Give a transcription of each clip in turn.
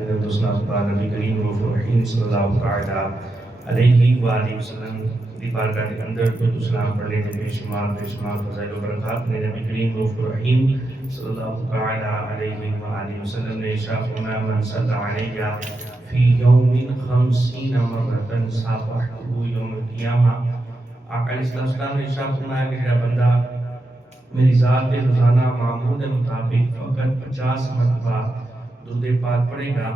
نبی کریم رؤوف الرحیم صلی اللہ تعالیٰ علیہ وآلہ وسلم دی بارگاہ کے اندر درود و سلام پڑھنے کے بے شمار فضائل و برکات نے نبی کریم رؤوف الرحیم صلی اللہ تعالیٰ علیہ وآلہ وسلم نے ارشاد فرمایا من صلی علیہ فی یوم 50 مرۃ صافحته یوم القیامہ۔ آقا علیہ السلام نے ارشاد فرمایا کہ میرا بندہ میری ذات کے روزانہ معمول مطابق فقط 50 مرتبہ درود پاک پڑھے گا،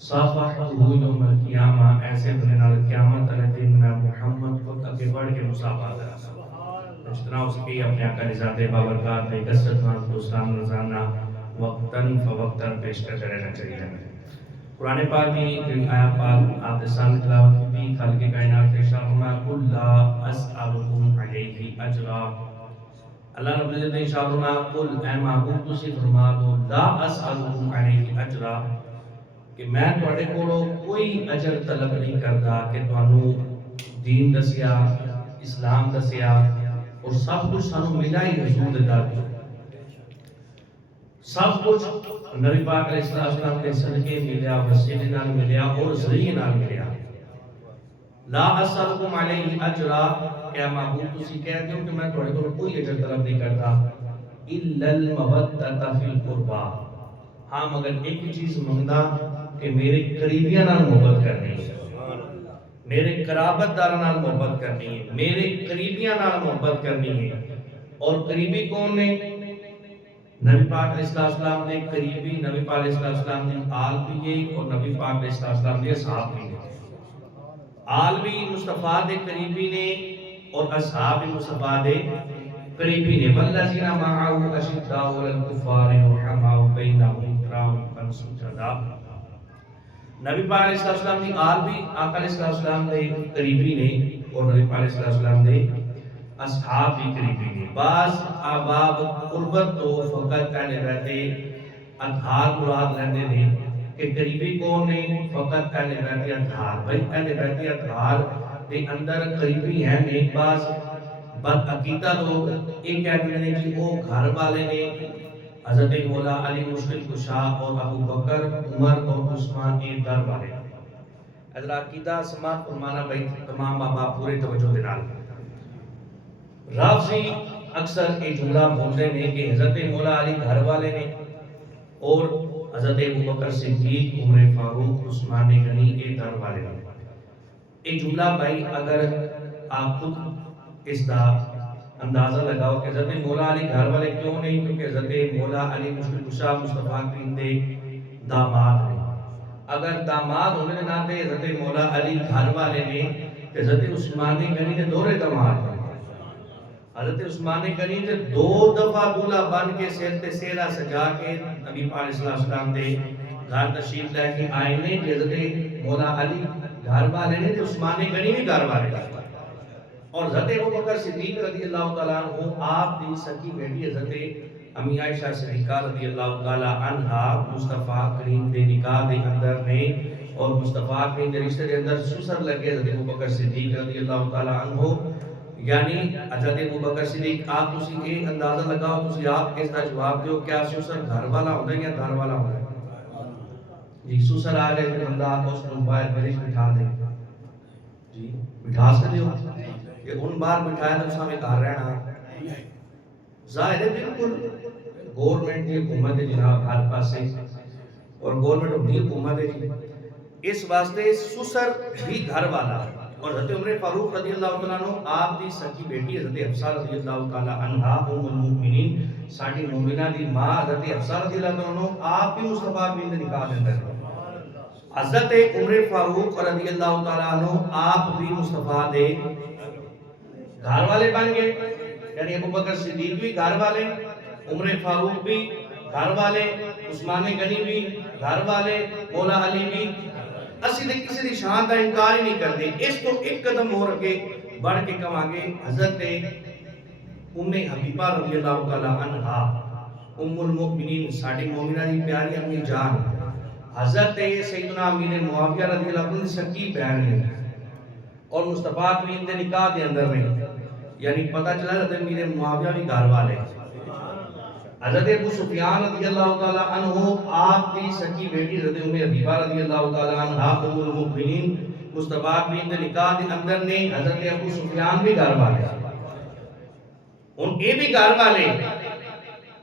صافحته یوم القیامہ، ایسے بندے نال قیامت والے دن میں محمد کو اگے بڑھ کے مصافحہ کرا، جتنا اس کی اپنے آقا کی ذات بابرکات ہے کثرت مند دوستان روزانہ وقتاً فوقتاً پیش کرتے رہنا چاہیے۔ قرآن پاک میں آیا پاک آپ نے سامنے تلاوت کی تھی، خالق کائنات نے ارشاد فرمایا قل لا اسألکم علیہ اجرا۔ اللہ رب العزت نے ارشاد فرمایا قل اے محبوب تسی فرما دو لا اسألکم علیہ اجرا، کہ میں تواڈے کولوں کوئی اجر طلب نہیں کردا کہ تانوں دین دسیا، اسلام دسیا اور سب کچھ سانوں ملا ہی حضور دے در تو، سب کچھ نبی پاک علیہ السلام کے صدقے ملیا، وسیلے نال ملیا اور ذریعے نال ملیا۔ لا اسألکم علیہ اجرا، کیا محبوب تسی کہتے ہو کہ میں تواڈے کولوں کوئی اجر طلب نہیں کردا، الا المودۃ فی القربى، ہاں مگر ایک چیز منگدا کہ میرے قریبیاں نال محبت کرنی ہے، میرے قرابت داراں نال محبت کرنی ہے، میرے قریبیاں نال محبت کرنی ہے۔ اور قریبی کون نے؟ نبی پاک علیہ السلام نے قریبی، نبی پاک علیہ السلام نے آل بھی ہے اور نبی پاک علیہ السلام نے اصحاب بھی ہے۔ آل بھی مصطفیٰ دے قریبی نے اور اصحاب بھی مصطفیٰ دے قریبی نے۔ والذین معه اشداء علی الکفار رحماء بینہم تراہم سجدا۔ نبی پاک علیہ السلام کی آل بھی آقا علیہ السلام دے قریبی نے اور نبی پاک علیہ السلام دے اصحاب بھی قریبی نے۔ بعض احباب قربت تو فقط اہل بیت اطہار مراد لیندے نے کہ قریبی کون نے؟ فقط اہل بیت اطہار۔ بھائی اہل بیت اطہار دے اندر قریبی ہیں ایک بعض بد عقیدہ لوگ یہ کہتے ہیں کہ وہ گھر والے نے، حضرت مولا علی مشکل کشا اور ابو بکر عمر اور عثمان ایک در والے۔ حضرت عقیدہ سماعت فرمانا بھائی تمام بابا پورے توجہ دے نال۔ رافضی اکثر یہ جملہ بولتے ہیں کہ حضرت مولا علی گھر والے نے اور حضرت ابو بکر صدیق عمر فاروق عثمان غنی یہ در والے نے۔ یہ جملہ بھائی اگر آپ خود اس کا اندازہ لگاؤ کہ حضرت مولا علی گھر والے کیوں نہیں، کیونکہ حضرت مولا علی مشکل کشا مصطفیٰ کریم دے داماد نے۔ اگر داماد ہونے کے ناطے حضرت مولا علی گھر والے نے، حضرت عثمان غنی نے دورے داماد ہیں۔ حضرت عثمان غنی نے 2 دفعہ دولہا بن کے سیر تے سیرا سجا کے نبی پاک علیہ السلام دے گھر تشریف لے کے آئے نے۔ حضرت مولا علی گھر والے نے تے عثمان غنی بھی گھر والے نے۔ اور حضرت ابو بکر صدیق رضی اللہ تعالیٰ عنہ آپ دی سکی بیٹی حضرت امی عائشہ صدیقہ رضی اللہ تعالیٰ عنہ مصطفیٰ کریم دے نکاح دے اندر میں اور مصطفیٰ کریم دے رشتے دے اندر سسر لگے حضرت ابو بکر صدیق رضی اللہ تعالیٰ عنہ، یعنی حضرت ابو بکر صدیق آپ تسی یہ اندازہ لگاؤ، تسی آپ اس کا جواب دیو کیا سسر گھر والا ہوتا ہے یا دار والا ہوتا ہے؟ جی سسر آ گئے تو بندہ اس کو باہر بریش بٹھا دے، جی بٹھا سکتے ہو کہ ان بار بٹھایا تو سامنے گھر رہنا ظاہر ہے بالکل گورنمنٹ کی حکومت ہے جناب ہر پاس سے، اور گورنمنٹ اپنی حکومت ہے جی، اس واسطے سسر بھی گھر والا۔ اور حضرت عمر فاروق رضی اللہ تعالیٰ عنہ آپ دی سکی بیٹی حضرت حفصہ رضی اللہ تعالیٰ عنہ ام المؤمنین ساڈی مومنہ دی ماں حضرت حفصہ رضی اللہ تعالیٰ عنہ آپ بھی مصطفیٰ کریم دے نکاح دے اندر۔ حضرت عمر فاروق رضی اللہ تعالیٰ عنہ آپ بھی مصطفیٰ دے گھر والے بن گئے، یعنی ابو بکر صدیق بھی گھر والے، عمر فاروق بھی گھر والے، عثمان غنی بھی گھر والے، مولا علی بھی۔ اسی دے کسی دی شان کا انکار ہی نہیں کرتے۔ اس تو ایک قدم اور اگے بڑھ کے کہاں گے حضرت ام حبیبہ رضی اللہ تعالیٰ عنہا ام المؤمنین ساڈی مومنہ دی پیاری امی جان، حضرت سیدنا امیر معاویہ رضی اللہ عنہ کی سکی بہن ہے اور مصطفیٰ کریم دے نکاح دے اندر میں، یعنی پتہ چلا حضرت امیر معاویہ بھی گھر والے۔ حضرت ابو سفیان رضی اللہ تعالی عنہ آپ کی سکی بیٹی حضرت ام حبیبہ رضی اللہ تعالی عنہ ام المؤمنین مصطفیٰ بنت نکاح کے اندر نے حضرت ابو سفیان بھی گھر والے ان یہ بھی گھر والے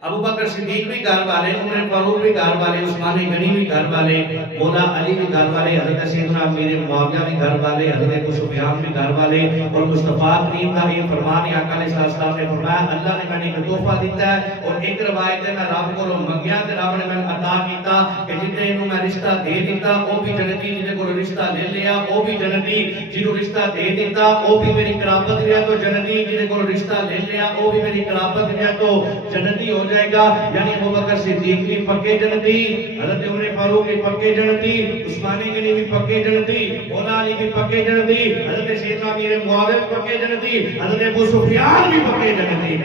ابو بکر صدیق بھی گھر والے عمر فاروق بھی گھر والے عثمان غنی بھی گھر والے مولا علی بھی گھر والے حضرت سیدنا امیر معاویہ بھی گھر والے حضرت ابو سفیان بھی گھر والے اور مصطفیٰ کریم کا یہ فرمان ہے آقا علیہ السلام نے فرمایا اللہ نے میں نے تحفہ دیتا ہے اور ایک روایت ہے میں رب کو منگیا تے رب نے میں عطا کیتا کہ جتنے انہوں میں رشتہ دے دیتا وہ بھی جنتی جنہیں کو رشتہ لے لیا وہ بھی جنتی جنہوں رشتہ دے دیتا وہ بھی میری قرابت رہا تو جنتی جنہیں کو رشتہ لے لیا وہ بھی میری قرابت رہا تو جنتی ہو جائے گا یعنی ابو بکر صدیق بھی پکے جنتی حضرت عمر فاروق بھی پکے جنتی عثمان غنی بھی پکے جنتی مولا علی بھی پکے جنتی حضرت سیدنا امیر معاویہ بھی پکے جنتی حضرت ابو سفیان بھی پکے جنتی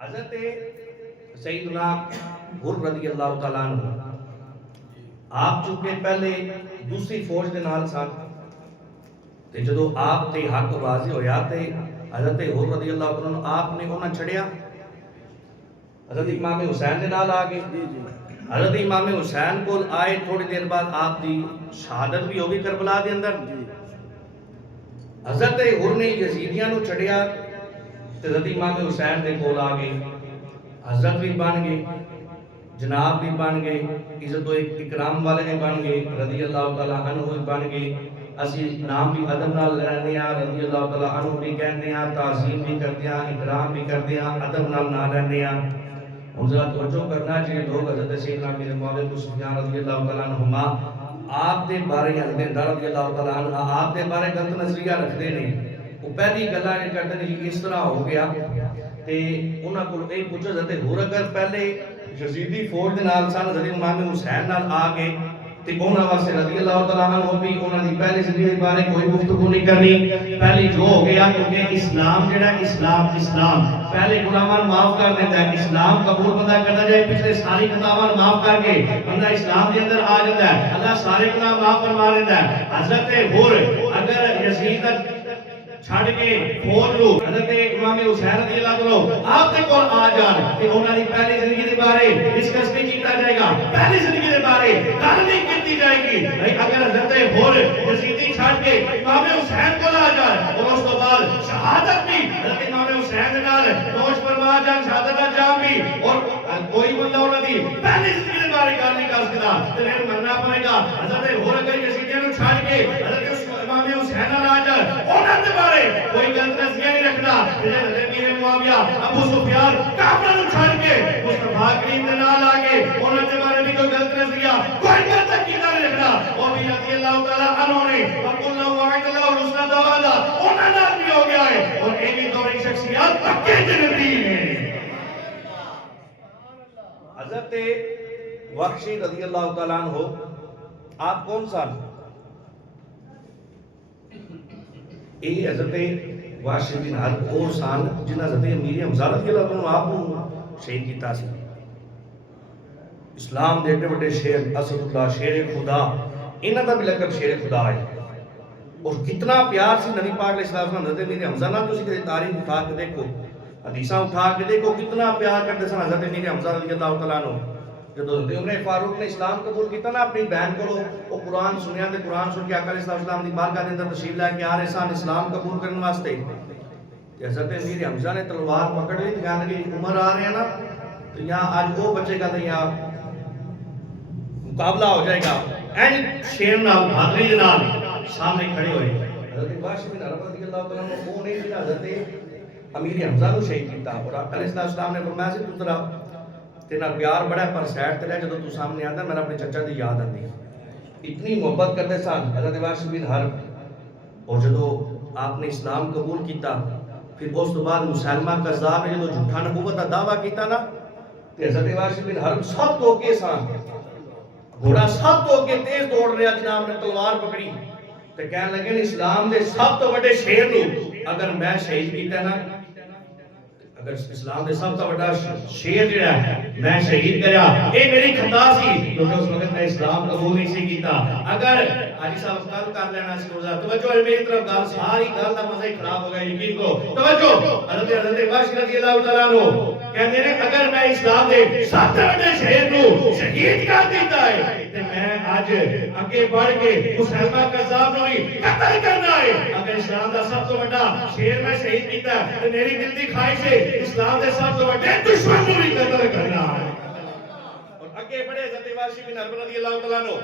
حضرت سیدنا حر رضی اللہ تعالیٰ عنہ آپ چونکہ پہلے دوسری فوج دے نال سن تے جدو آپ تے حق واضح ہویا تے حضرت حر رضی اللہ تعالیٰ عنہ آپ نے انہاں چھڑیا حضرت امام حسین دے نال آگے حضرت امام حسین کو آئے تھوڑی دیر بعد آپ دی شہادت بھی ہوگی کربلا دے اندر حضرت حر نے یزیدیاں نو چھڑیا تے حضرت امام حسین دے کول آگے حضرت بھی بن گئے جناب بھی بن گئے عزت و اکرام والے بھی بن گئے رضی اللہ تعالیٰ عنہ بھی بن گئے اسی نام بھی ادب نال لینے ہیں رضی اللہ تعالیٰ عنہ بھی کہنے ہیں تعظیم بھی کرتے ہیں اکرام بھی کرتے ہیں ادب نال نہ لینے ہیں حضرت توجہ کرنا چاہیے لوگ حضرت سیدنا امیر معاویہ ابو سفیان رضی اللہ تعالیٰ عنہما آپ دے بارے حضرت رضی اللہ تعالیٰ عنہ آپ دے بارے غلط نظریہ رکھتے ہیں وہ پہلی گلا یہ کرتے ہیں کہ اس طرح ہو گیا تے انہاں کو ایک پوچھا حضرت حر اگر پہلے یزیدی فوج دے نال سن حضرت امام حسین نال آ گئے تے انہاں واسطے رضی اللہ تعالیٰ عنہ بھی انہاں دی پہلی زندگی دے بارے کوئی گفتگو نہیں کرنی پہلی جو ہو گیا کیونکہ اسلام جڑا اسلام پہلے گناہاں معاف کر دیتا ہے اسلام قبول بندہ کرتا جائے پچھلے ساری کتاباں معاف کر کے بندہ اسلام کے اندر آ جاتا ہے اللہ سارے گناہ معاف فرما دیتا ہے حضرت حر اگر یزید چھڑ کے فوج لو حضرت امام حسین رضی اللہ عنہ آپ کے کول آ جان کہ انہاں دی پہلی زندگی دے بارے ڈسکس نہیں کیتا جائے گا پہلی زندگی دے بارے گل نہیں کیتی جائے گی بھائی اگر حضرت حر یزیدی چھڑ کے امام حسین کول آ جان اور اس تو بعد شہادت بھی حضرت امام حسین دے نال نوش فرما جان شہادت دا جام بھی اور کوئی بندہ انہاں دی پہلی زندگی دے بارے گل نہیں کر سکدا تے پھر مرنا پڑے گا حضرت حر اگر یزیدیاں نوں چھڑ کے حضرت امام حسین نال آ جان انہاں دے بارے کوئی غلط نظریہ نہیں رکھنا حضرت امیر معاویہ ابو سفیان کافروں نوں چھڑ کے مصطفیٰ کریم دے نال آ کے انہاں دے بارے بھی کوئی غلط نظریہ کوئی غلط عقیدہ نہیں رکھنا وہ بھی رضی اللہ تعالیٰ عنہ نے وقل وعد اللہ الحسنى دعوانا انہاں نال بھی ہو گیا ہے اور یہ بھی دور شخصیات پکے جنتی ہیں حضرت وحشی رضی اللہ تعالیٰ عنہ آپ کون سا یہ حضرت وحشی بن حرب اور سان جنہ حضرت امیر حمزہ رضی اللہ عنہ آپ کو شہید کیتا سی اسلام دے بڑے شیر اسد اللہ شیر خدا انہاں دا بھی لقب شیر خدا ہے اور کتنا پیار سی نبی پاک علیہ السلام حضرت امیر حمزہ نال تسی کدی تاریخ اٹھا کے دیکھو حدیثاں اٹھا کے دیکھو کتنا پیار کرتے سن حضرت امیر حمزہ رضی اللہ تعالیٰ عنہ جب حضرت عمر فاروق نے اسلام قبول کیتا نا اپنی بہن کو وہ قرآن سنیا تے قرآن سن کے آقا علیہ السلام دی بارگاہ دے اندر تشریف لے کے آ رہے سن اسلام قبول کرنے واسطے حضرت امیر حمزہ نے تلوار پکڑ لی کہنے لگے عمر آ رہے ہیں نا تو یہاں آج وہ بچے گا تو یہاں مقابلہ ہو جائے گا این شیر نال بہادری نال سامنے کھڑے ہوئے حضرت وحشی بن حرب رضی اللہ تعالیٰ عنہ وہ نے حضرت امیر حمزہ نو شہید کیتا اور آقا علیہ السلام نے فرمایا سی تو ذرا تینا پیار بڑا ہے پر سیڈ تے رہ جدوں تو سامنے آندا میرا اپنے چچا دی یاد آندی اتنی محبت کرتے سن حضرت وحشی بن حرب اور جدوں آپ نے اسلام قبول کیتا پھر اس تو بعد مسلمہ کذاب نے جدوں جھوٹا نبوت دا دعویٰ کیتا نا تے حضرت وحشی بن حرب سب تو کے سن گھوڑا سب تو کے تیز دوڑ رہا جناب نے تلوار پکڑی تے کہنے لگے اسلام دے سب تو بڑے شیر نو اگر میں شہید کیتا نا اگر اسلام دے سب تو بڑا شیر جڑا ہے میں شہید کریا اے میری خطا سی کیونکہ اس وقت میں اسلام قبول نہیں سی کیتا اگر حاجی صاحب کل کر لینا سی روزہ توجہ ہے میری طرف گل ساری گل دا مزہ ہی خراب ہو گیا یقین کو توجہ حضرت وحشی رضی اللہ تعالیٰ عنہ کہندے نے اگر میں اسلام دے 7 وڈے شہر نو شہید کر دیتا ہے تے میں اج اگے بڑھ کے مسلمہ قذاب نو قتل کرنا ہے. اگر اسلام دا سب تو بڑا شہر میں شہید کیتا ہے تے میری دل دی خواہش ہے اسلام دے سب تو بڑے دشمن نو بھی قتل کرنا ہے. اور اگے بڑے حضرت واشی بن حرب رضی اللہ تعالیٰ عنہ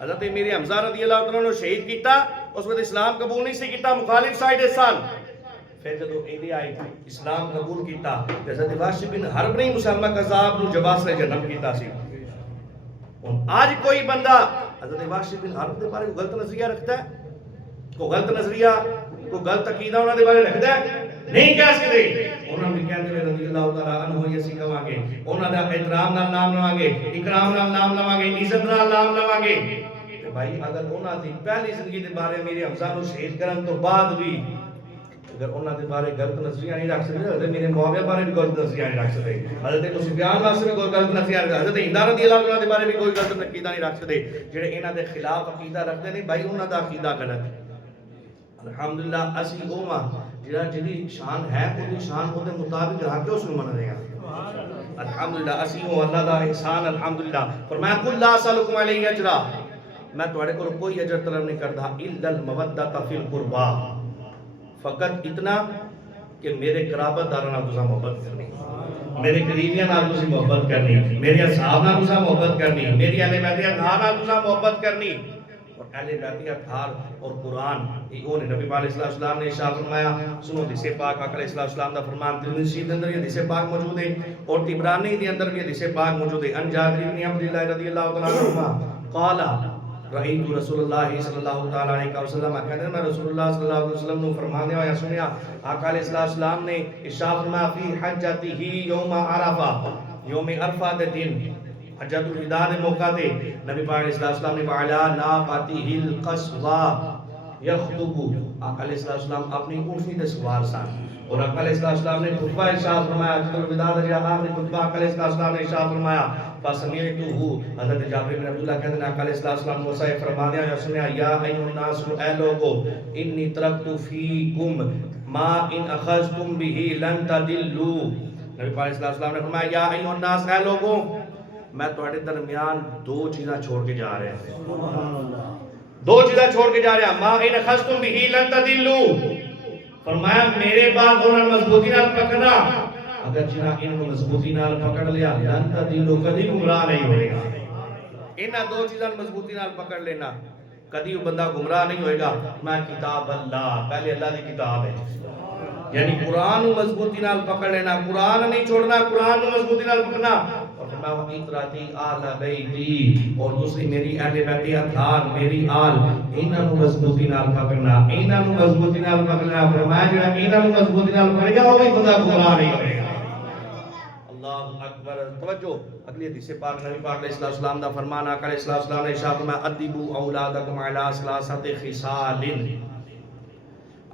حضرت امیر حمزہ رضی اللہ تعالیٰ عنہ شہید کیتا. اس وقت اسلام قبول نہیں سی کیتا, مخالف سائیڈ سال. پھر جدو ایدی آئی اسلام قبول کیتا حضرت واشی بن حرب نے مسلمہ قذاب نو جباس سے جنم کیتا سی. آج کوئی بندہ حضرت واشی بن حرب دے بارے غلط نظریہ رکھتا ہے, کوئی غلط نظریہ کوئی غلط عقیدہ انہاں دے بارے رکھتا ہے نہیں کہہ سکتے. انہاں بھی کہندے نے رضی اللہ تعالی عنہ یہ اسی کہاں گے انہاں دا احترام نال نام لواں گے, اکرام نال نام لواں گے, عزت نال نام لواں گے. تے بھائی اگر انہاں دی پہلی زندگی دے بارے میرے حمزہ نو شہید کرن تو بعد بھی اگر انہاں دے بارے غلط نظریہ نہیں رکھ سکتے, حضرت میرے معاویہ بارے بھی غلط نظریہ نہیں رکھ سکتے, حضرت ابو سفیان واسطے بھی کوئی غلط نظریہ نہیں رکھ سکتے, حضرت ہند رضی اللہ عنہ دے بارے بھی کوئی غلط عقیدہ نہیں رکھ سکتے. جڑے انہاں دے خلاف عقیدہ رکھتے نہیں بھائی انہاں دا عقیدہ غلط ہے. الحمدللہ اسی اوما جڑا جدی شان ہے اودی شان اودے مطابق رکھ کے اس نو من دے گا. الحمدللہ اسی او اللہ دا احسان. الحمدللہ فرمایا قل لا اسالکم علیہ اجرا, میں تواڈے کول کوئی اجر طلب نہیں کردا الا المودۃ فی القربا, فقط اتنا کہ میرے قرابت داراں نال تساں محبت کرنی, میرے قریبیاں نال تسی محبت کرنی, میرے اصحاب نال تساں محبت کرنی, میری اہل بیت اطہار نال تساں محبت کرنی. اور اہل بیت اطہار اور قرآن یہ نبی پاک علیہ السلام نے ارشاد فرمایا. سنو حدیث پاک آقا علیہ السلام دا فرمان ترمذی شریف دے اندر یہ حدیث پاک موجود ہے اور طبرانی دے اندر بھی حدیث پاک موجود ہے. ان جابر بن عبداللہ رضی اللہ تعالی عنہ قال رأیت رسول اللہ صلی اللہ تعالی علیہ وسلم, کہتے میں رسول اللہ صلی اللہ علیہ وسلم نے فرمانے وایا سنیا. آقا علیہ السلام نے ارشاد فرمایا فی حجتہ یوم عرفہ, یوم عرفہ دے دن حجۃ الوداع دے موقع تے نبی پاک علیہ السلام نے وعلا ناقتہ القصوى یخطب, آقا علیہ السلام اپنی اونٹنی تے سوار سن اور آقا علیہ السلام نے خطبہ ارشاد فرمایا. حجۃ الوداع دے آخری خطبہ آقا علیہ السلام نے ارشاد فرمایا فسمعتہ, حضرت جابر بن عبداللہ کہتے ہیں آقا علیہ السلام نے وصیت فرمایا یا سنیا یا ایھا الناس, اے لوگو انی ترکت فیکم ما ان اخذتم به لن تضلوا. نبی پاک علیہ السلام نے فرمایا یا ایھا الناس, اے لوگو میں تواڈے درمیان دو چیزاں چھوڑ کے جا رہا ہوں, دو چیزاں چھوڑ کے جا رہا ہوں. ما ان اخذتم به لن تضلوا, فرمایا میرے بعد انہاں مضبوطی نال پکڑنا, اگر جنا ان کو مضبوطی نال پکڑ لیا لن تضلوا, کبھی گمراہ نہیں ہوئے گا. انہاں دو چیزاں مضبوطی نال پکڑ لینا کبھی وہ بندہ گمراہ نہیں ہوئے گا. میں کتاب اللہ, پہلے اللہ کی کتاب ہے یعنی قرآن کو مضبوطی نال پکڑ لینا, قرآن نہیں چھوڑنا, قرآن کو مضبوطی نال پکڑنا. اور فرمایا اطراتی آل بیتی, اور دوسری میری اہل بیت اطہار میری آل, انہاں کو مضبوطی نال پکڑنا, انہاں کو مضبوطی نال پکڑنا. فرمایا جڑا انہاں کو مضبوطی نال پکڑے گا وہی بندہ گمراہ نہیں ہوئے گا. اللہ اکبر. توجہ اگلی حدیث پاک نبی پاک علیہ السلام دا فرمان آقا علیہ السلام نے ارشاد فرمایا ادبوا اولادکم علی ثلاثه خصال.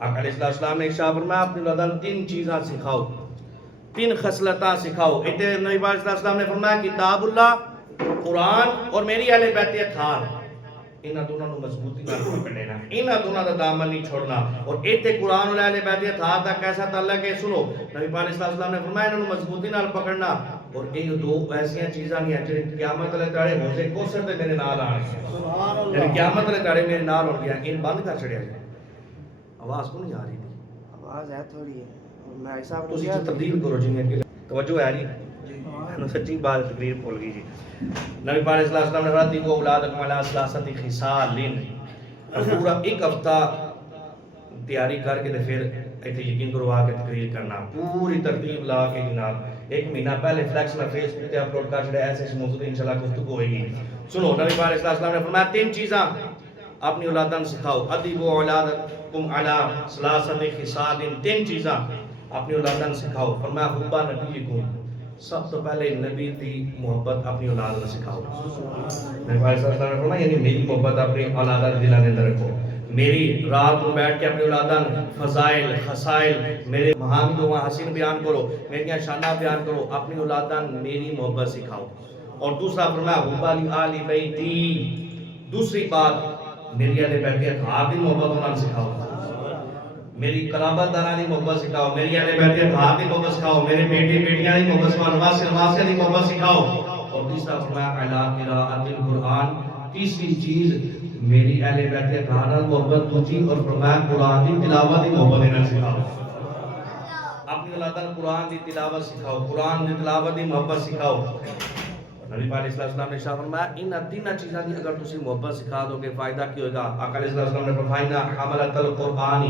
آقا علیہ السلام نے ارشاد فرمایا اپنے اولادوں تین چیزاں سکھاؤ, تین خصلتاں سکھاؤ. ادھر نبی پاک علیہ السلام نے فرمایا کتاب اللہ, قرآن اور میری اہل بیت اطہار, انہاں دونوں کو مضبوطی نال پکڑ لینا, انہاں دونوں کا دامن نہیں چھوڑنا. اور ایتھے قرآن اور اہل بیت اطہار دا کیسا تعلق ہے سنو. نبی پاک علیہ السلام نے فرمایا انہاں کو مضبوطی نال پکڑنا, اور یہ دو ایسیاں چیزاں نہیں ہیں جڑی قیامت والے تاڑے حوضے کوثر تے میرے نال آن گے, یعنی قیامت والے تاڑے میرے نال ہون گے. ان بند کر چھڑیا جائے. آواز کو نہیں آ رہی تھی, آواز ہے تھوڑی ہے, میں ایسا تسی تبدیل کرو جی. توجہ ہے جی, سچی بات تقریر بھول گئی جی. نبی پاک علیہ السلام نے فرمایا کہ اولادکم علی ثلاثه خصال, پورا ایک ہفتہ تیاری کر کے پھر ایتھے یقین کرو آ کے تقریر کرنا, پوری ترتیب لا کے جناب. ایک مہینہ پہلے فلیکس میں فیس بک پہ اپلوڈ کر چھڑے, ایسے اس موضوع پہ انشاءاللہ گفتگو ہوئے گی. سنو نبی پاک علیہ السلام نے فرمایا تین چیزاں اپنی اولاداں سکھاؤ. ادبوا اولادکم علی ثلاثه خصال, تین چیزاں اپنی اولاداں سکھاؤ. فرمایا حب نبیکم, سب تو پہلے نبی دی محبت اپنی اولاد میں سکھاؤ. نبی پاک صلی اللہ علیہ وسلم نے فرمایا یعنی میری محبت اپنی اولاد کے دلوں اندر رکھو. میری رات کو بیٹھ کے اپنی اولاداں فضائل خصائل میرے محامد و حسین بیان کرو, میری شانہ بیان کرو, اپنی اولاداں میری محبت سکھاؤ. اور دوسرا فرمایا حب آل بیتی, دوسری بات میری اہل بیت اطہار کی محبت انہاں سکھاؤ. میری قرابت داراں دی محبت سکھاؤ، میری اہل بیت اطہار دی محبت سکھاؤ، میرے بیٹے بیٹیاں دی محبت سکھاؤ، نواسے نواسیاں دی محبت سکھاؤ۔ اور تیسرا فرمایا اعلیٰ قراءت القرآن، تیسری چیز میری اہل بیت اطہار نال محبت دوسری، اور فرمایا قرآن دی تلاوت دی محبت انہاں سکھاؤ۔ اپنی اولاداں نوں قرآن دی تلاوت سکھاؤ، قرآن دی تلاوت دی محبت سکھاؤ۔ نبی پاک علیہ السلام نے ارشاد فرمایا ان تین چیزاں دی اگر تسی محبت سکھا دو گے فائدہ کی ہوگا؟ آقا علیہ السلام نے فرمایا حملۃ القرآن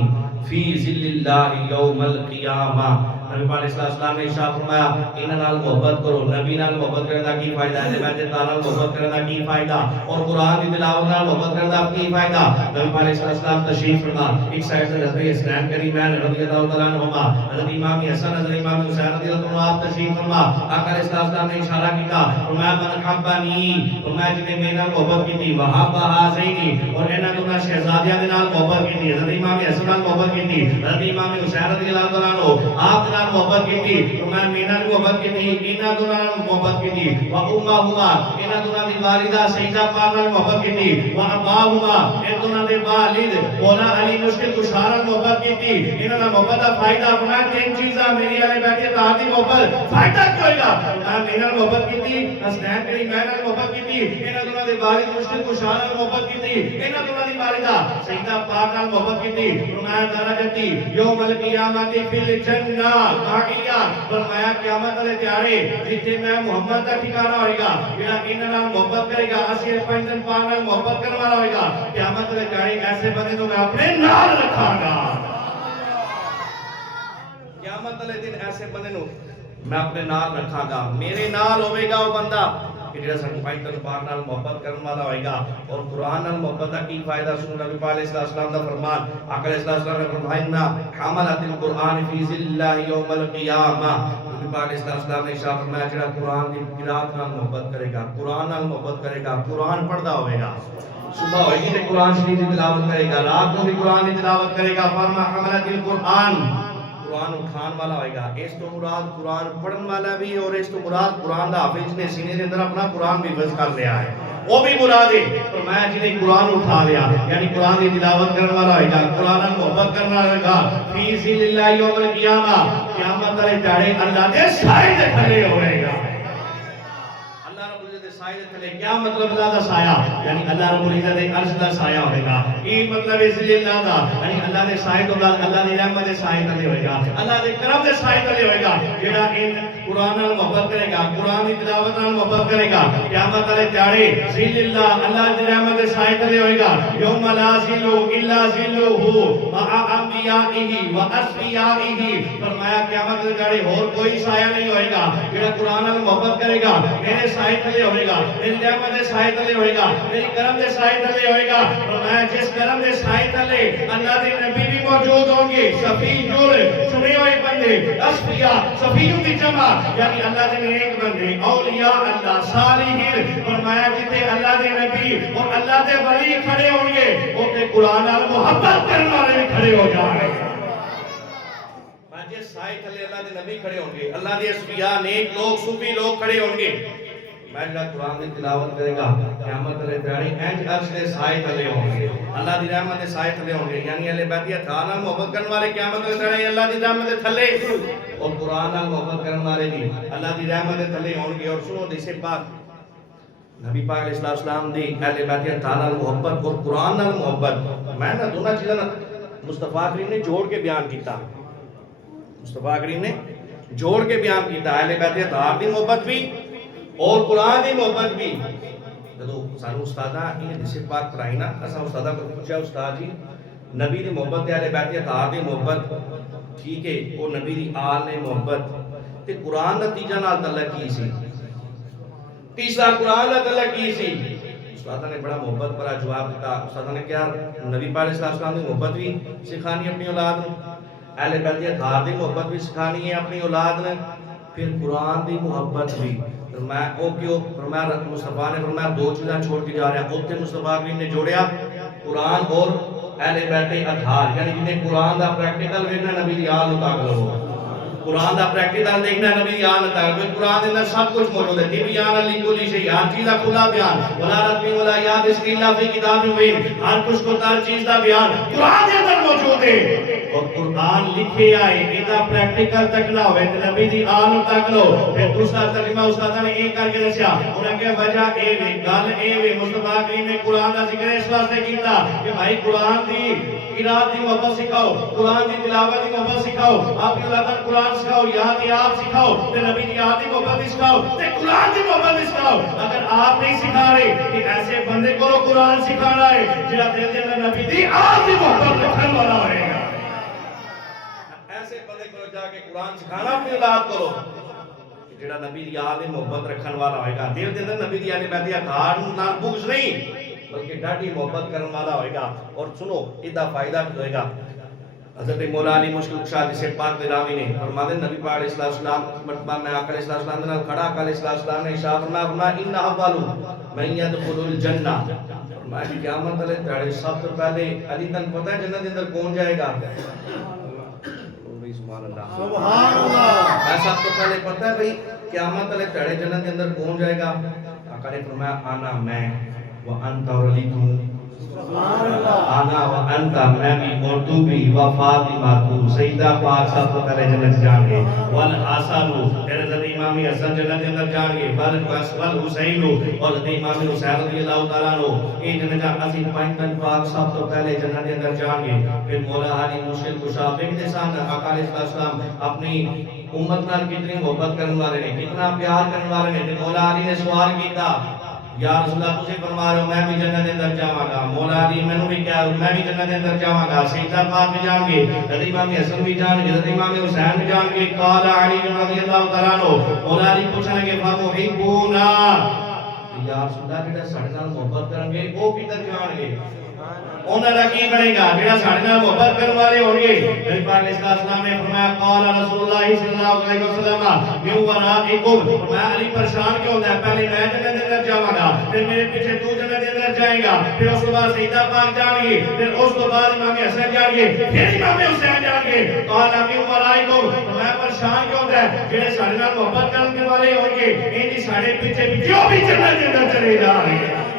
فی ذل اللہ یوم القیامہ۔ نبی پاک علیہ السلام نے ارشاد فرمایا انہاں نال محبت کرو، نبی نال محبت کرنے دا کی فائدہ ہے، بیت اللہ نال محبت کرنے دا کی فائدہ، اور قرآن دی تلاوت نال محبت کرنے دا کی فائدہ۔ نبی پاک علیہ السلام تشریف فرما، ایک سائڈ سے حضرت حسین کریمین رضی اللہ تعالیٰ عنہما، حضرت امام حسن حضرت امام حسین رضی اللہ عنہ آپ تشریف فرما۔ آقا علیہ السلام نے اشارہ کیا، فرمایا من حبنی، فرمایا جنہیں میرے نال محبت کی تھی، وحب ہذینی، اور انہاں دونوں شہزادیاں دے نال محبت کی تھی، حضرت امام حسن نال محبت کی تھی، حضرت امام حسین رضی اللہ تعالیٰ عنہ آپ نال محبت کی تھی، فرمایا میرے نال محبت کی تھی، انہاں دونوں نال محبت کی تھی، و امہما، انہاں دونوں دی والدہ سیدہ پاک نال محبت کی تھی، و اباہما، ان دونوں دے والد مولا علی مشکل کشا نال محبت کی تھی۔ انہاں دا محبت دا فائدہ فرمایا تین چیزاں میری اہل بیت اطہار دی محبت، فائدہ کیا ہوئے گا؟ فرمایا میرے نال محبت کی تھی، حسنین کریمین نال محبت کی تھی، انہاں دونوں دے والد مشکل کشا نال محبت کی تھی، انہاں دونوں دی والدہ سیدہ پاک نال محبت کی تھی۔ فرمایا درجتی یوم القیامت فی الجنہ معیہ، فرمایا قیامت والے دیہاڑے جتھے میں محمد دا ٹھکانہ ہوئے گا، جڑا انہاں نال محبت کرے گا، اسی پنج دن پاک نال محبت کرنے والا ہوئے گا، قیامت والے دیہاڑے ایسے بندے کو میں اپنے نال رکھاں گا۔ قیامت والے دن ایسے بندے نوں میں اپنے نال رکھاں گا، میرے نال ہوے گا وہ بندہ کہ جڑا سانو پنج دن پاک نال محبت کرنے والا ہوئے گا۔ اور قرآن نال محبت دا کی فائدہ سنو نبی پاک علیہ السلام دا فرمان، آقا علیہ السلام نے فرمایا حملۃ القرآن فی ذل اللہ یوم القیامہ۔ نبی پاک علیہ السلام نے ارشاد فرمایا جڑا قرآن دی قرات نال محبت کرے گا، قرآن نال محبت کرے گا، قرآن پڑھدا ہوئے گا، صبح ہوئے گی تے قرآن شریف کی تلاوت کرے گا، رات کو بھی قرآن کی تلاوت کرے گا، فرما حملۃ القرآن، قرآن اٹھان والا ہوئے گا۔ اس تو مراد قرآن پڑھن والا بھی، اور اس تو مراد قرآن دا حافظ نے سینے کے اندر اپنا قرآن بھی حفظ کر لیا ہے، وہ بھی مراد ہے۔ فرمایا جنہیں قرآن اٹھا لیا، یعنی قرآن کی تلاوت کرنے والا ہوئے گا، قرآن نال محبت کرنے والا ہوئے گا، فی ذل اللہ یوم القیامہ، قیامت والے دیہاڑے اللہ دے سائے دے تھلے ہوئے گا۔ سائے دے تھلے کیا مطلب؟ اللہ دا سایہ، یعنی اللہ رب العزت دے عرش دا سایہ ہوئے گا۔ یہ مطلب اس لیے اللہ دا، یعنی اللہ دے سائے تو اللہ دی رحمت دے سائے تلے ہوئے گا، اللہ دے کرم دے سائے تلے ہوئے گا۔ جڑا ان قرآن نال محبت کرے گا، قرآن دی تلاوت نال محبت کرے گا، قیامت والے دیہاڑے ذل اللہ، اللہ دی رحمت دے سائے تلے ہوئے گا۔ یوم لا ذل الا ذلہ مع انبیائہ و اصفیائہ، فرمایا قیامت کے دیہاڑے اور کوئی سایہ نہیں ہوئے گا۔ جڑا قرآن نال محبت کرے گا میرے سائے تلے ہوئے گا، میری رحمت دے سائے تلے ہوئے گا، میری کرم دے سائے تلے ہوئے گا۔ فرمایا جس کرم دے سائے تلے اللہ دے نبی بھی موجود ہوں گے، شفیع چنے ہوئے بندے، اصفیاء صفیوں کی جمع، یعنی اللہ دے نیک بندے، اولیاء اللہ صالحین۔ فرمایا جتے اللہ دے نبی اور اللہ دے ولی کھڑے ہوں گے، اوتے قرآن نال محبت کرنے والے کھڑے ہو جائیں گے۔ جس سائے تلے اللہ دے نبی کھڑے ہوں گے، اللہ دے اصفیاء نیک لوگ صوفی لوگ کھڑے ہوں گے، میں جڑا قرآن کی تلاوت کرے گا قیامت والے دیہاڑے اینج عرش دے سائے تلے ہوں گے، اللہ دی رحمت دے سائے تلے ہوں گے، یعنی اہل بیت اطہار نال محبت کرنے والے قیامت والے دیہاڑے اللہ دی رحمت دے تھلے، اور قرآن نال محبت کرنے والے بھی اللہ دی رحمت دے تھلے ہوں گے۔ اور سنو حدیث پاک نبی پاک علیہ السلام دی اہل بیت اطہار نال محبت اور قرآن نال محبت، میں نہ دونوں چیزاں مصطفیٰ کریم نے جوڑ کے بیان کیتا، مصطفیٰ کریم نے جوڑ کے بیان کیتا، اہل بیت اطہار دی محبت بھی اور قرآن دی محبت بھی۔ جدو سانو استادہ یہ حدیث پاک پڑھائی نا، اساں استادہ کو پوچھا استاد جی نبی دی محبت تے اہل بیت اطہار دی محبت ٹھیک ہے، وہ نبی دی آل نے محبت تے قرآن دا تیجا نال تعلق کی سی، تیسرا قرآن دا تعلق کی سی؟ استادہ نے بڑا محبت بڑا جواب دیتا۔ استادہ نے کیا نبی پاک علیہ السلام دی محبت بھی سکھانی اپنی اولاد نے، اہل بیت اطہار دی محبت بھی سکھانی ہے اپنی اولاد نے، پھر قرآن دی محبت بھی۔ فرمایا او کیوں؟ فرمایا مصطفیٰ نے فرمایا دو چیزاں چھوڑ کے جا رہے ہیں، اوتے مصطفیٰ کریم نے جوڑیا قرآن اور اہل بیت اطہار، یعنی جنہیں قرآن دا پریکٹیکل دیکھنا نبی دی آل مطابق ہو، قرآن دا پریکٹیکل دیکھنا نبی دی آل مطابق، قرآن دے اندر سب کچھ موجود ہے، تبیان لکل شیء، ہر چیز دا کھلا بیان، ولا رتب ولا یابس الا فی کتاب مبین، ہر کچھ کو ہر چیز دا بیان قرآن دے اندر موجود ہے۔ اور قرآن لکھے آئے اتنا پریکٹیکل تک نہ ہوئے تو نبی دی آل تک لو پھر دوسرا ترجمہ استاد نے ایک کر کے دسیا انہیں کہ وجہ اے وے گل اے وے مصطفیٰ کریم نے قرآن کا ذکر اس واسطے کیتا کہ بھائی قرآن دی قرات دی محبت سکھاؤ قرآن دی تلاوت دی محبت سکھاؤ آپ کی اولاد کو قرآن سکھاؤ یاد آپ سکھاؤ تے نبی دی یاد دی محبت سکھاؤ تے قرآن دی محبت سکھاؤ اگر آپ نہیں سکھا رہے کہ ایسے بندے کو قرآن سکھانا ہے جہاں دل دے اندر نبی دی آپ دی محبت رکھنے والا ہوئے گا ایسے بندے کو جا کے قرآن سکھانا اپنی اولاد کو جڑا نبی دی آل محبت رکھن والا ہوئے گا دل دے اندر نبی دی آل بیدی اکھار نال بغض نہیں بلکہ ڈاڈی محبت کرنے والا ہوئے گا اور سنو ادھا فائدہ بھی ہوئے گا حضرت مولا علی مشکل کشا جسے پاک درامی نے فرماتے نبی پاک علیہ السلام مرتبہ میں آقا علیہ السلام نے کھڑا آقا علیہ السلام نے اشارہ فرمایا ان اولو من يدخل الجنہ فرمایا کہ قیامت علیہ تاڑے سب سے پہلے علی تن پتہ ہے جنت اندر کون جائے گا سبحان اللہ سبحان اللہ میں سب سے پہلے پتہ ہے بھئی قیامت علیہ تاڑے جنت اندر کون جائے گا آقا نے فرمایا آنا میں وانت ولی تو آنا وانت میں بھی اور تو بھی وفاطمہ تو سیدہ پاک سب سے پہلے جنت جان گے والحسن حضرت امام حسن جنت اندر جان گے والحسین اور حضرت امام حسین رضی اللہ تعالیٰ عنہ یہ جنت عظیم پنجتن پاک سب سے پہلے جنت اندر جان گے پھر مولا علی مشکل کشا فکر سان آقا علیہ السلام اپنی امت نال کتنی محبت کرنے والے نے کتنا پیار کرنے والے نے مولا علی نے سوال کیتا یا رسول اللہ تجھے فرما رہے ہو میں بھی جنت اندر جاواں گا مولا علی میں نے بھی کیا میں بھی جنت اندر جاواں گا سیدہ پاک بھی جان گے حضرت امام حسن بھی جان گے حضرت امام حسین بھی جان گے قال علی رضی اللہ تعالیٰ عنہ مولا علی پوچھنے لگے فمحبونا یا رسول اللہ جڑا ساڈے نال محبت کرن گے او کدھر جان گے انہاں دا کی بنے گا جڑا ساڈے نال محبت کرن والے ہون گے نبی پاک علیہ السلام نے فرمایا قال رسول اللہ صلی اللہ علیہ وسلم من ورائکم میں علی پریشان کیوں ہوتا ہے پہلے میں جنت اندر جاواں گا پھر میرے پیچھے تو جنت اندر جائے گا پھر اس کے بعد سیدہ پاک جان گے پھر اس کے بعد امام حسن جان گے پھر امام حسین جان گے قال من ورائکم میں پریشان کیوں ہوتا ہے جڑے ساڈے نال محبت کرن والے ہون گے انہی ساڈے پیچھے جو بھی جنت اندر چلے جا رہے ہیں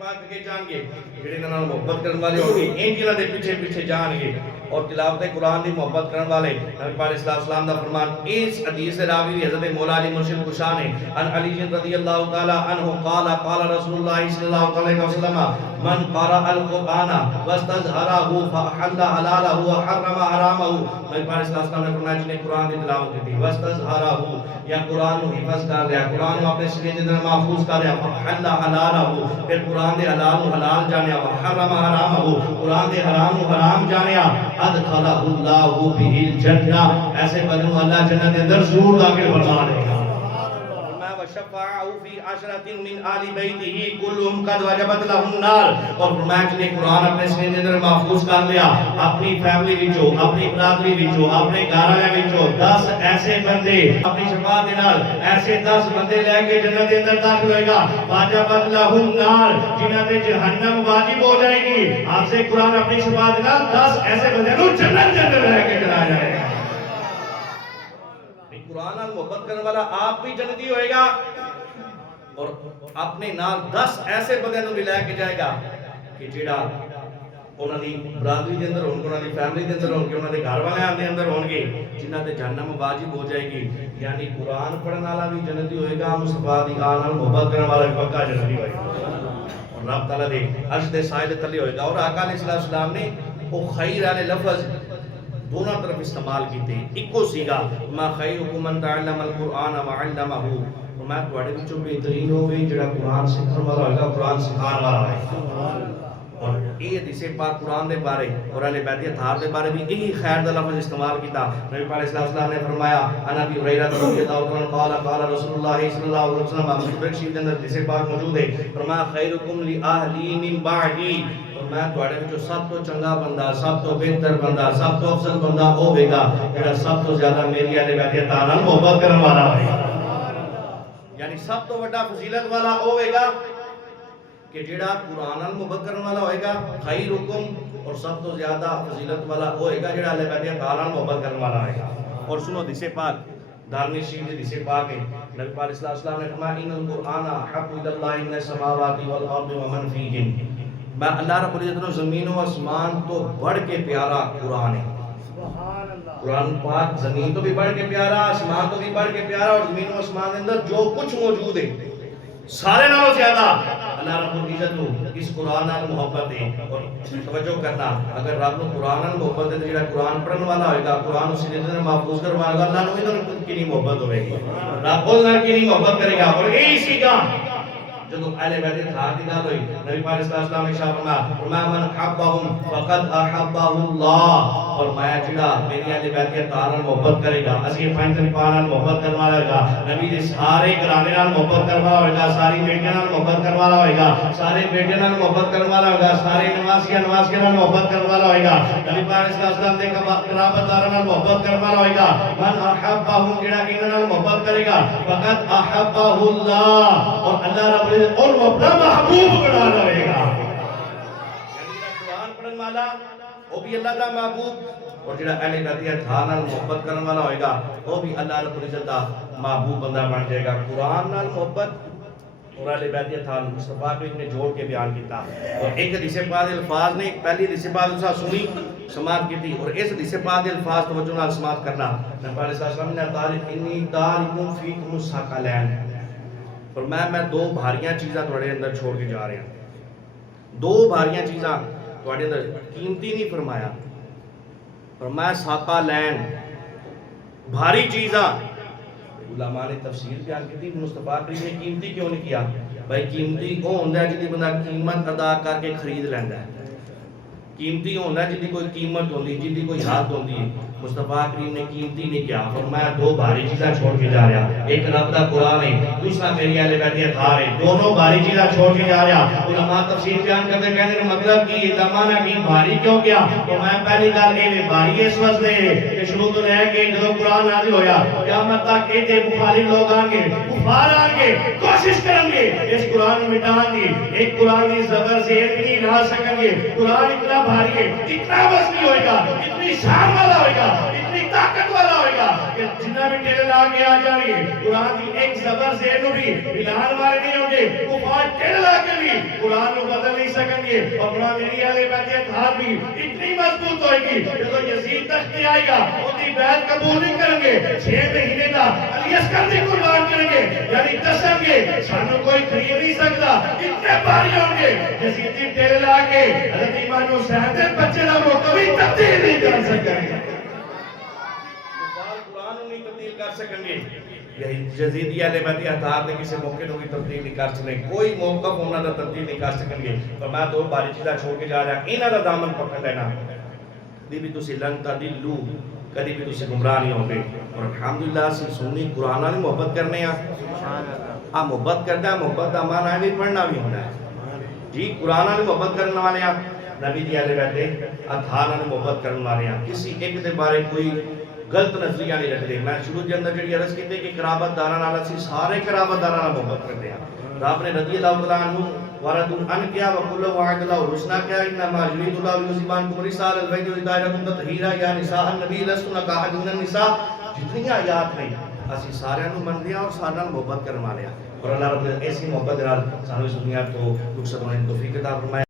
پاک کے جان گے جڑے نال محبت کرنے والے ہوں گے انجیلاں دے پیچھے پیچھے جان گے اور تلاوت قرآن دی محبت کرنے والے نبی پاک علیہ السلام دا فرمان اس حدیث راوی حضرت مولا علی مشکل کشا نے ان علی رضی اللہ تعالی عنہ قال قال رسول اللہ صلی اللہ علیہ وسلم من قرأ القرآن واستظهره فحل حلالہ وحرم حرامہ نبی پاک علیہ السلام نے فرمایا جس نے قرآن دی تلاوت کی تھی واستظهره یا قرآن کو حفظ کر لیا قرآن کو اپنے سینے اندر محفوظ کر لیا فحل حلالہ پھر قرآن دے حلال و حلال جانیا وحرم حرامہ قرآن دے حرام و حرام جانیا ادخلہ اللہ بہ الجنہ ایسے بنو اللہ جنت کے اندر ضرور داخل فرما دے گا میں وشفاعہ فی عشرۃ من آل بیتہ کلہم قد وجبت لہم النار اور فرمایا جن نے قرآن اپنے سینے کے اندر محفوظ کر لیا اپنی فیملی وچوں اپنی برادری وچوں اپنے گھر والے وچوں 10 ایسے بندے اپنی شفاعت دے نال ایسے 10 بندے لے کے جنت کے اندر داخل ہوئے گا وجبت لہم النار جنہاں تے جہنم واجب ہو جائے گی آپ سے قرآن اپنی شفاعت دے نال 10 ایسے بندے کو جنت کے اندر لے کے چلا جائے گا قرآن نال محبت کرنے والا آپ بھی جنتی ہوئے گا اور اپنے نال 10 ایسے بندے نو بھی لے کے جائے گا کہ جڑا انہاں دی برادری دے اندر ہون گے انہاں دی فیملی دے اندر ہون گے انہاں دے گھر والے دے اندر ہون گے جنہاں تے جہنم واجب ہو جائے گی یعنی قرآن پڑھن والا بھی جنتی ہوئے گا مصطفیٰ دی آل نال محبت کرنے والا بھی پکا جنتی ہوئے گا اور رب تعالیٰ دے عرش دے سائے دے تلے ہوئے گا اور آقا علیہ السلام نے وہ خیر والے لفظ دونوں طرف استعمال کیتے ایکو سیگا ما خیرکم من تعلم القرآن وعلمہ میں تواڈے وچوں بہترین ہوے جڑا قرآن سکھاون والا ہوگا قرآن سکھاون والا ہے اور یہ حدیث پاک قرآن دے بارے اور اہل بیت اطہار دے بارے بھی یہی خیر دا لفظ استعمال کیتا نبی پاک علیہ السلام نے فرمایا انا ابی ہریرہ رضی اللہ عنہ قال قال رسول اللہ صلی اللہ علیہ وسلم مسلم شریف کے اندر حدیث پاک موجود ہے فرمایا خیرکم لاہلی من بعدی میں تواڈے وچوں سب تو چنگا بندہ سب تو بہتر بندہ سب تو افضل بندہ ہوے گا جڑا سب تو زیادہ میری اہل بیت اطہار نال محبت کرن والا ہوے یعنی سب تو بڑا فضیلت والا ہوئے گا کہ جڑا قرآن نال محبت کرنے والا ہوئے گا خیرکم اور سب تو زیادہ فضیلت والا ہوئے گا جڑا اللہ بیت اطہار نال محبت کرنے والا ہوئے گا اور سنو حدیث پاک دارمی شریف حدیث پاک ہے نبی پاک علیہ السلام نے فرمایا ان القرآن حق الی اللہ من السماوات والارض ومن فیہن میں اللہ رب العزت نے زمین و آسمان تو بڑھ کے پیارا قرآن ہے. قرآن پاک زمین تو بھی بڑھ کے پیارا, آسمان تو بھی بڑھ کے پیارا, اور زمین و آسمان کے اندر جو کچھ موجود ہے سارے نالوں زیادہ اللہ رب العزت کو اس قرآن نال محبت ہے. اور توجہ کرنا, اگر رب کو قرآن نال محبت ہے تو جڑا قرآن پڑھن والا ہوئے گا, قرآن اسی نے محفوظ کرواے گا, اللہ نو انہاں کی نہیں محبت ہوے گی, رب اس نال کی نہیں محبت کرے گا. اور یہی سی گا جدو اہل بیت اطہار دی گل ہوئی, نبی پاک صلی اللہ علیہ وسلم نے ارشاد فرمایا من حبهم فقد احبه اللہ, اور میں جڑا میری اہل بیت اطہار نال محبت کرے گا, اسی پنج پاک نال محبت کرنے والا ہوگا, نبی دے سارے گھرانے نال محبت کرنے والا ہوگا, ساری بیٹیاں نال محبت کرنے والا ہوگا, سارے بیٹے نال محبت کرنے والا ہوگا, سارے نواسیاں نواسیاں نال محبت کرنے والا ہوگا, نبی پاک صلی اللہ علیہ وسلم دے قرابت داراں نال محبت کرنے والا ہوگا. من احبهم جڑا انہاں نال محبت کرے گا فقد احبه اللہ, اور اللہ رب اور وہ اپنا محبوب بنا رہے گا. یعنی قرآن پڑھن والا وہ بھی اللہ کا محبوب, اور جڑا اہل بیت اطہار نال محبت کرنے والا ہوئے گا وہ بھی اللہ رب العزت کا محبوب بندہ بن جائے گا. قرآن نال محبت اور اہل بیت اطہار مصطفیٰ کو نے جوڑ کے بیان کیتا, اور ایک حدیث پاک الفاظ نے پہلی حدیث پاک اسا سنی سماعت کی تھی, اور اس حدیث پاک الفاظ توجہ نال سماعت کرنا. نبی علیہ السلام نے تاریخ انی تارکم فیکم الثقلین, اور میں دو بھاریاں چیزاں تھوڑے اندر چھوڑ کے جا رہے ہیں. دو بھاریاں چیزاں تھوڑے اندر قیمتی نہیں فرمایا, فرمایا ثقلین بھاری چیزاں. علماء نے تفسیر بیان کی تھی مصطفیٰ کریم نے قیمتی کیوں نہیں کیا, بھائی قیمتی وہ ہوتا ہے جدی بندہ قیمت ادا کر کے خرید لینا ہے, قیمتی ہوتا ہے جدی کوئی قیمت ہوتی ہے, جدی کوئی حد ہوتی ہے. مصطفیٰ کریم نے قیمتی نہیں کیا, فرمایا دو بھاری چیزاں چھوڑ کے جا رہا, ایک رب کا قرآن ہے, دوسرا میری اہل بیت اطہار ہے, دونوں بھاری چیزاں چھوڑ کے جا رہا. علماء تفسیر بیان کرتے کہتے ہیں مطلب کی زمانہ کی بھاری کیوں کیا, تو میں پہلی گل یہ بھاری اس واسطے کہ شروع تو رہ کے جب قرآن نازل ہویا قیامت تک ایتے بخاری لوگ آئیں گے, کفار آئیں گے, کوشش کریں گے اس قرآن مٹان دی, ایک قرآن کی زبر سے اتنی لا سکیں گے, قرآن اتنا بھاری ہے, اتنا وزنی ہوئے گا, اتنی شان والا ہوئے گا, اتنی طاقت والا ہوئے گا کہ جنہ بھی ٹیلے لا کے آ جائیں گے قرآن کی ایک زبر سے انہوں بھی ملان والے نہیں ہوں گے, کفار ٹیلے لا کے بھی قرآن کو بدل نہیں سکیں گے. اور قرآن میری اہل بیت اطہار بھی اتنی مضبوط ہوئے گی کہ تو یزید تختی آئے گا ان کی بیعت قبول نہیں کریں گے, 6 مہینے کا علی اصغر بھی قربان کریں گے, یعنی دسیں گے سانو کوئی خرید نہیں سکتا, اتنے بھاری ہوں گے. یزید ٹیلے لا کے حضرت امام حسین دے بچے کا وہ کبھی تبدیل نہیں کر سکیں گے, قرآن نہیں تبدیل کر سکیں گے. یہی یزیدی اہل بیت اطہار نے کسی موقع کو بھی تبدیل نہیں کر سکیں, کوئی موقف انہوں نے تبدیل نہیں کر سکیں گے. اور میں دو باری چیزاں چھوڑ کے جا رہا, انہوں نے دامن پکڑ لینا, کبھی بھی تسی لن تضلوا, کبھی بھی تسی گمراہ نہیں ہوں گے. اور الحمدللہ سے سنی قرآن نے محبت کرنے ہیں, محبت کرنا ہے, محبت کا معنی ہے بھی پڑھنا بھی ہونا ہے جی. قرآن نے محبت کرنے والے ہیں, نبی دی اہل بیت اطہار نے محبت کرنے والے ہیں, کسی ایک دے بارے کوئی غلط نظریہ نہیں رکھتے. میں شروع کے اندر جڑی عرض کی تھی کہ قرابت داراں نال اسی سارے قرابت داراں نال محبت کرتے ہیں. رب نے رضی اللہ تعالیٰ عنہ ورضوا عنہ کیا, وکل وعد اللہ الحسنى کیا, انما یرید اللہ لیذهب عنکم الرجس البیت ویطہرکم تطہیرا, یا نساء النبی لستن کاحد من النساء. جتنی آیات ہیں اسی سارے نو منتے ہیں اور سارے نال محبت کرنے والے ہیں. اور اللہ رب نے ایسی محبت نال سانو اس دنیا تو رخصت ہونے کی توفیق عطا فرمائے.